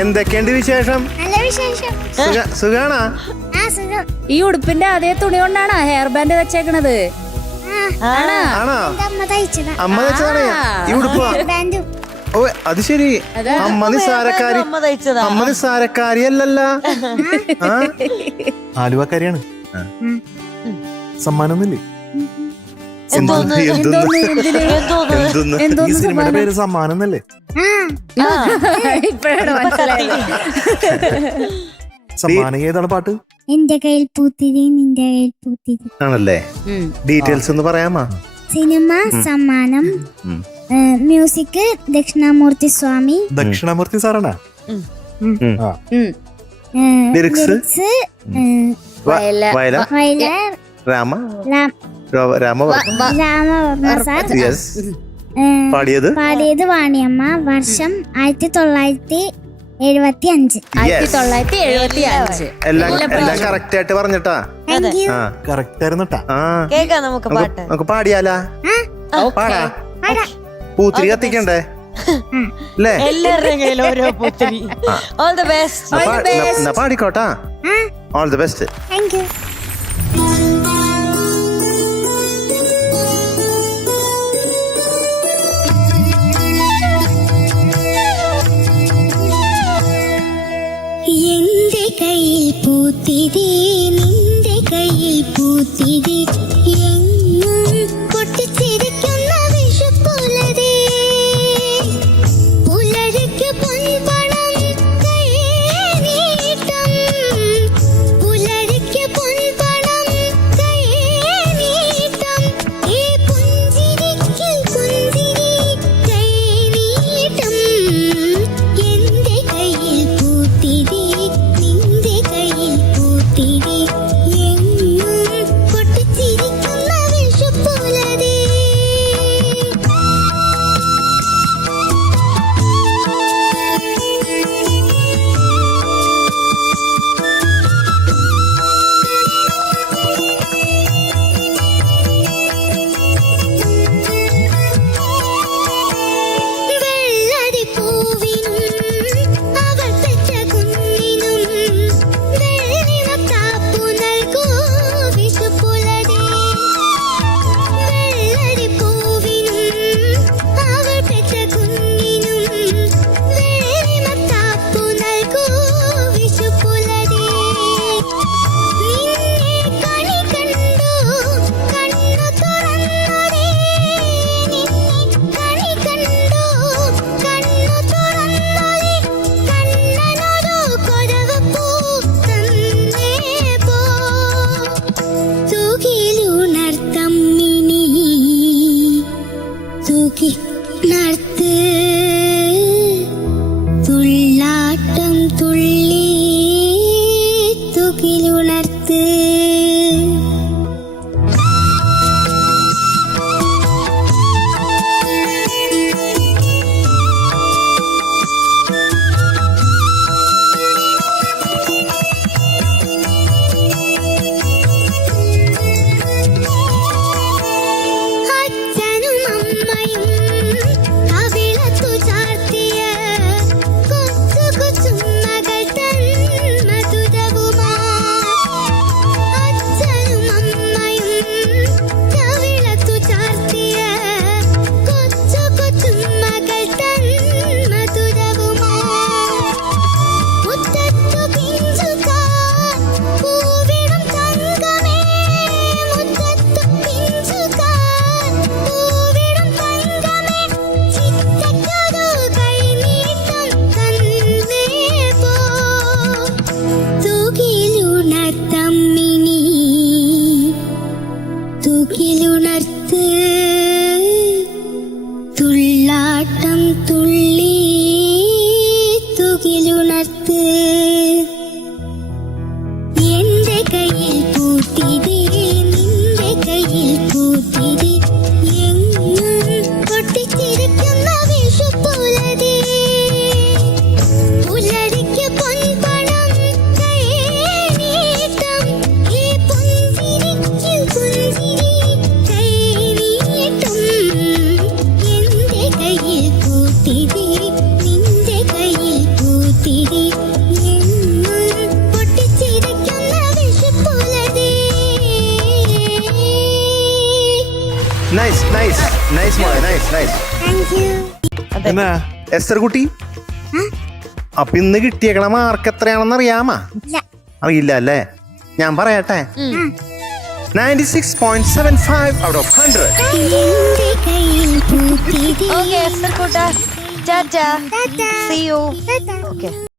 എന്തൊക്കെയുണ്ട് വിശേഷം? നല്ല വിശേഷം. സുഖാണോ? ഈ ഉടുപ്പിന്റെ അതേ തുണി കൊണ്ടാണ് ഹെയർ ബാൻഡ് വെച്ചേക്കണത്. ആണോ? അമ്മ തയ്ച്ചതാ. അമ്മ വെച്ചതാണ് ഈ ഉടുപ്പ്. ബാൻഡും. ഓ അത് ശരി. അമ്മ നിസ്സാരക്കാരി അല്ലല്ല, ആലുവക്കാരിയാണ്. സമ്മാനമൊന്നുമില്ലേ? ഈ സിനിമയുടെ പേര് സമ്മാനം എന്നല്ലേ? ഇപ്പഴാണ് മനസ്സിലായത്. സമ്മാനം ഏതാണ് പാട്ട്? എന്റെ കയ്യിൽ പൂത്തിരി നിന്റെ കയ്യിൽ പൂത്തിരി ആണല്ലേ? ഡീറ്റെയിൽസ് ഒന്ന് പറയാമോ? Cinema Sammanam, music Dakshinamoorthy Swami. ദക്ഷിണാമൂർത്തി സാറാണോ? Lyrics Vayalar Ramavarma sir. പാടിയത് വാണിയമ്മ. വർഷം 1975. 1975. എല്ലാം കറക്റ്റ് ആയിട്ട് പറഞ്ഞിട്ടാ. കറക്റ്റ് ആയിരുന്നിട്ടാ. നമുക്ക് പാടിയാലാ? പാടാ. പൂത്തിരി കത്തിക്കണ്ടേ അല്ലേ? പാടിക്കോട്ടാ. All the best. Thank you. എന്റെ കയ്യിൽ പൂത്തിരി നിന്റെ കയ്യിൽ പൂത്തിരി എങ്ങും പൊട്ടിച്ചിരിക്കുന്ന വിഷുപ്പുലരി പുലരിക്ക് പൊൻപണം കൈനീട്ടം പുലരിക്ക് പൊൻപണം കൈനീട്ടം ഈ പുഞ്ചിരിക്ക് പുഞ്ചിരി കൈനീട്ടം എന്റെ കയ്യിൽ പൂത്തിരി നിന്റെ കയ്യിൽ പൂത്തിരി എങ്ങും പൊട്ടിച്ചിരിക്കുന്ന പൂത്തിരി എന്നും പൊട്ടിച്ചിരിക്കുന്ന വിഷുപ്പുലരി. നൈസ് നൈസ് നൈസ് മോളെ നൈസ് നൈസ്. Thank you. എന്നാ എസ്തർ കുട്ടി അപ്പൊ ഇന്ന് കിട്ടിയേക്കണ മാർക്ക് എത്രയാണെന്ന് അറിയാമാ? ഇല്ല. അറിയില്ല അല്ലേ? ഞാൻ പറയട്ടെ, 96.75 out of 100. എന്റെ കയ്യിൽ പൂത്തിരി. ഓക്കെ എസ്തർ കൂട്ടാ, Tata, Tata. see you. Tata. Okay.